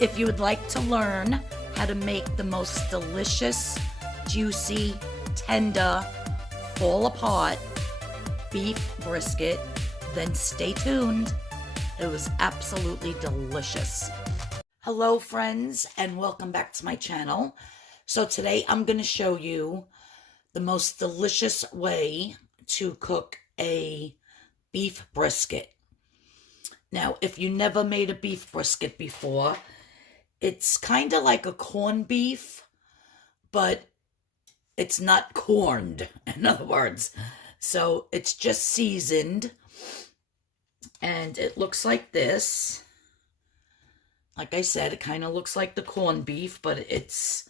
If you would like to learn how to make the most delicious, juicy, tender, fall apart beef brisket, then stay tuned. It was absolutely delicious. Hello friends, and welcome back to my channel. So today I'm going to show you the most delicious way to cook a beef brisket. Now, if you never made a beef brisket before, it's kind of like a corned beef, but it's not corned, in other words. So it's just seasoned, and it looks like this. Like I said, it kind of looks like the corned beef, but it's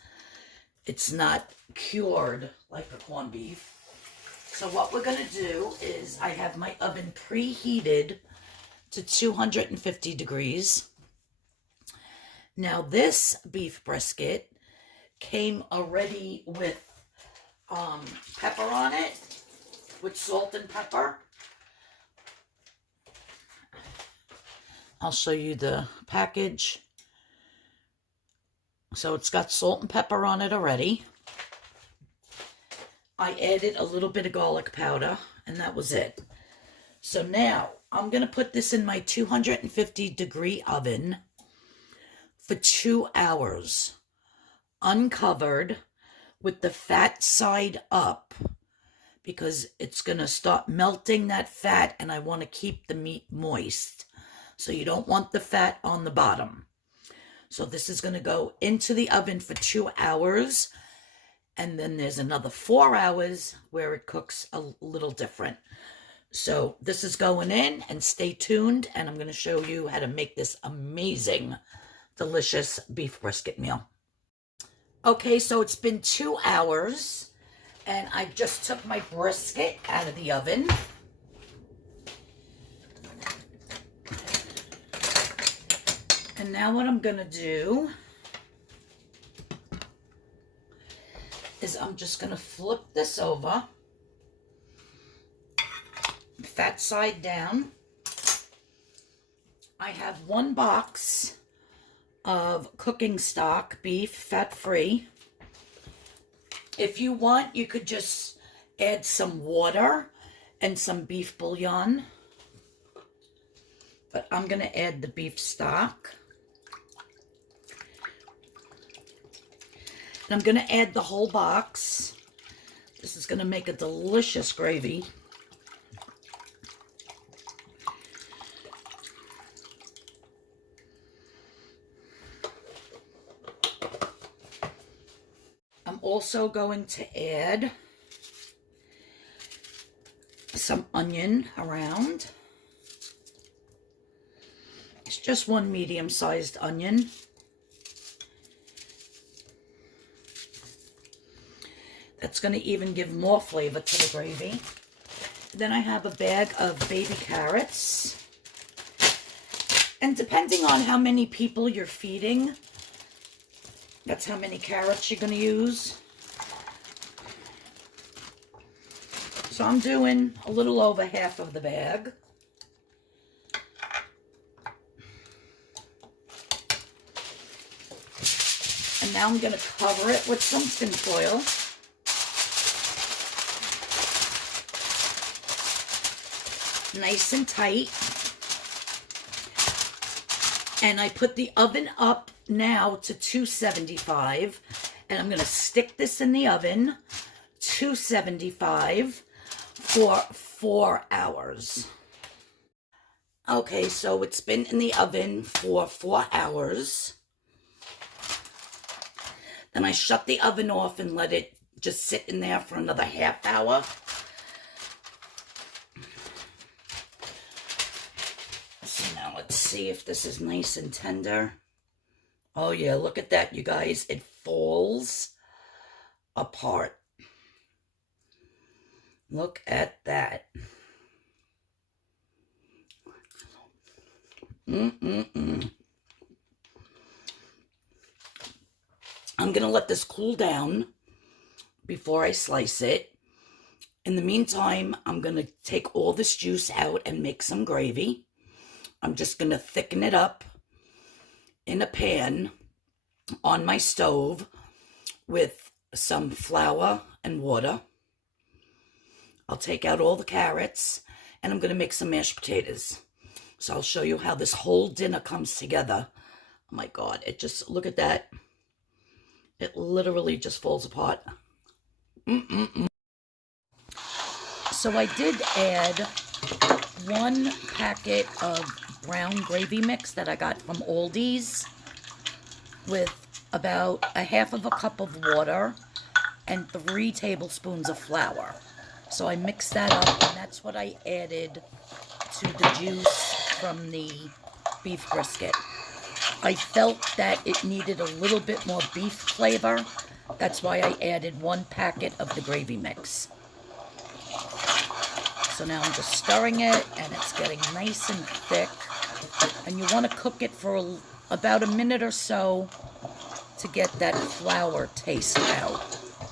not cured like the corned beef. So what we're going to do is I have my oven preheated to 250 degrees. Now this beef brisket came already with pepper on it, with salt and pepper. I'll show you the package. So it's got salt and pepper on it already. I added a little bit of garlic powder, and that was it. So now I'm going to put this in my 250 degree oven for 2 hours, uncovered, with the fat side up, because it's going to start melting that fat, and I want to keep the meat moist. So you don't want the fat on the bottom. So this is going to go into the oven for 2 hours, and then there's another 4 hours where it cooks a little different. So this is going in, and stay tuned, and I'm going to show you how to make this amazing, delicious beef brisket meal. Okay, so it's been 2 hours, and I just took my brisket out of the oven. And now what I'm going to do is I'm just going to flip this over, fat side down. I have 1 box of cooking stock, beef, fat-free. If you want, you could just add some water and some beef bouillon. But I'm going to add the beef stock. And I'm going to add the whole box. This is going to make a delicious gravy. I'm also going to add some onion around. It's just 1 medium-sized onion. That's going to even give more flavor to the gravy. Then I have a bag of baby carrots. And depending on how many people you're feeding, that's how many carrots you're going to use. So I'm doing a little over half of the bag. And now I'm going to cover it with some tin foil. Nice and tight. And I put the oven up now to 275, and I'm going to stick this in the oven 275 for 4 hours. Okay, so it's been in the oven for 4 hours. Then I shut the oven off and let it just sit in there for another half hour. Now let's see if this is nice and tender. Oh yeah, look at that, you guys. It falls apart. Look at that. I'm going to let this cool down before I slice it. In the meantime, I'm going to take all this juice out and make some gravy. I'm just going to thicken it up in a pan on my stove with some flour and water. I'll take out all the carrots, and I'm going to make some mashed potatoes. So I'll show you how this whole dinner comes together. Oh my God, it just, look at that. It literally just falls apart. So I did add 1 packet of brown gravy mix that I got from Aldi's with about a half of a cup of water and 3 tablespoons of flour. So I mixed that up, and that's what I added to the juice from the beef brisket. I felt that it needed a little bit more beef flavor. That's why I added 1 packet of the gravy mix. So now I'm just stirring it, and it's getting nice and thick. And you want to cook it for about a minute or so to get that flour taste out.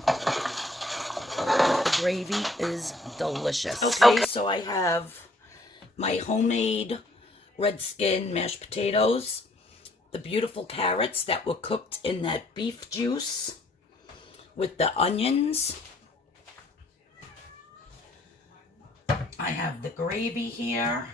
The gravy is delicious. Okay, so I have my homemade red skin mashed potatoes, the beautiful carrots that were cooked in that beef juice with the onions. I have the gravy here.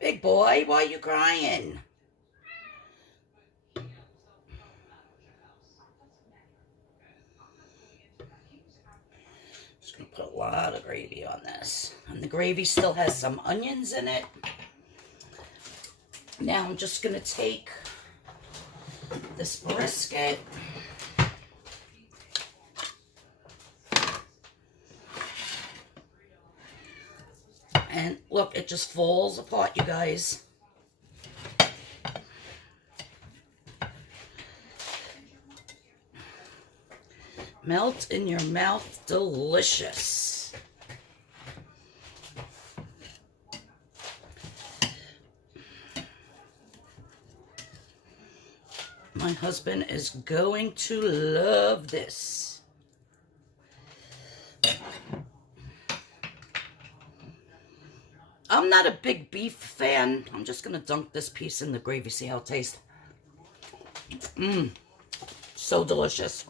Big boy, why are you crying? Just gonna put a lot of gravy on this. And the gravy still has some onions in it. Now I'm just gonna take this brisket. And look, it just falls apart, you guys. Melt in your mouth, delicious. My husband is going to love this. I'm not a big beef fan. I'm just going to dunk this piece in the gravy, see how it tastes. So delicious.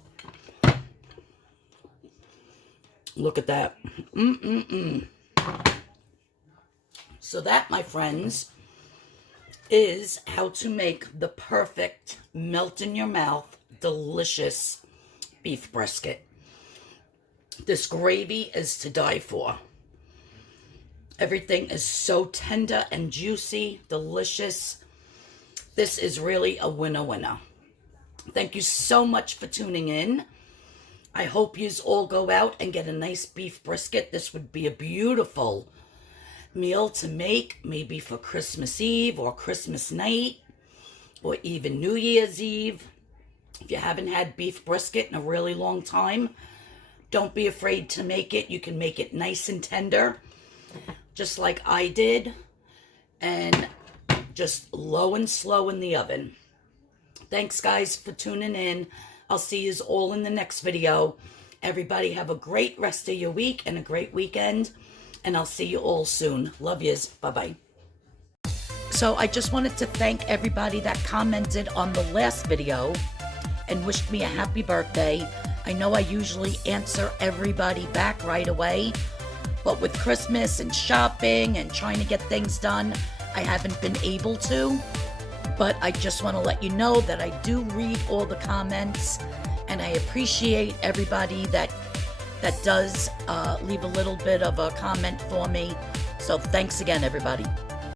Look at that. So that, my friends, is how to make the perfect melt-in-your-mouth, delicious beef brisket. This gravy is to die for. Everything is so tender and juicy, delicious. This is really a winner. Thank you so much for tuning in. I hope you all go out and get a nice beef brisket. This would be a beautiful meal to make, maybe for Christmas Eve or Christmas night, or even New Year's Eve. If you haven't had beef brisket in a really long time, don't be afraid to make it. You can make it nice and tender, just like I did, and just low and slow in the oven. Thanks, guys, for tuning in. I'll see you all in the next video. Everybody have a great rest of your week and a great weekend, and I'll see you all soon. Love yous. Bye-bye. So I just wanted to thank everybody that commented on the last video and wished me a happy birthday. I know I usually answer everybody back right away, but with Christmas and shopping and trying to get things done, I haven't been able to. But I just want to let you know that I do read all the comments, and I appreciate everybody that does leave a little bit of a comment for me. So thanks again, everybody.